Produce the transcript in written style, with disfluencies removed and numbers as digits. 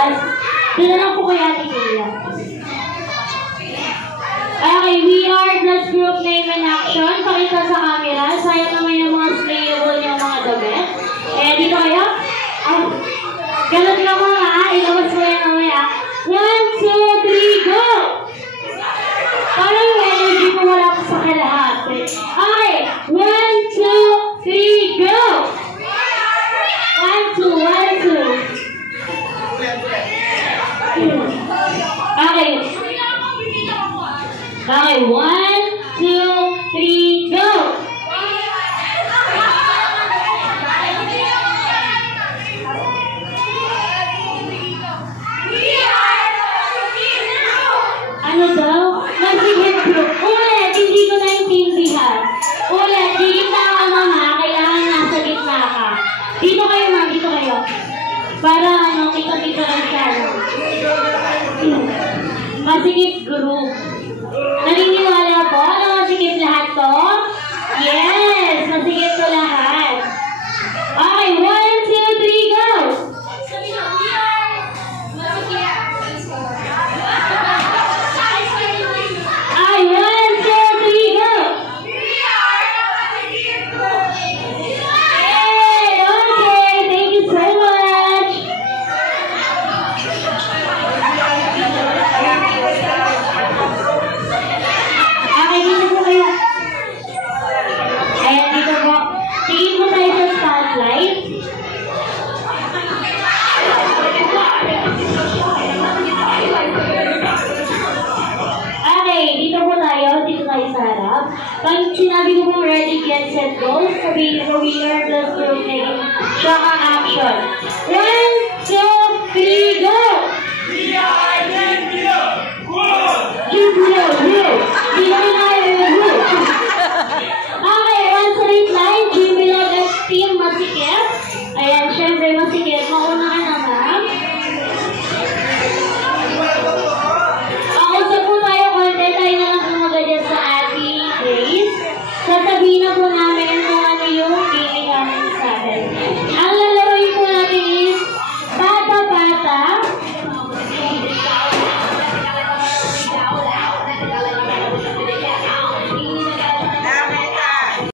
Doon na lang po kay Ate Kaya. Okay, we are plus group name and action. Pakita sa camera. Sayang naman yung mga slayable yung mga damit. Eh, dito kayo? Ganun ka mga ha. Ilabas mo yan mamaya. 1, 2, 3, go! Parang yung energy mo wala pa sa kalahati. Okay, 1, 2, 3, go! 1, 2, 1, 2. Okay. Okay, 1, 2, 3, go! Ano daw? Magsigit bro. Ulit, hindi ko naintindihan. Ulit, gigita ka mama, kailangan nasa gitna ka. Dito kayo ma, dito kayo. Para ano, kita-kita lang siya. Masigit group. Naniniwala po? Ano masigit lahat to? Yes! Masigit to lahat. Okay, 1, 2, 3, go! Ay, 1, 2, 3, go! Hey, okay, thank you so much! Okay, dito po kayo. Ayan, dito po. Tingin po tayo sa spotlight. Okay, dito po tayo. Dito tayo sa harap. Pag sinabi ko po ready, get, set, go, sabihin ko we are the group name. Shock ang action. 1,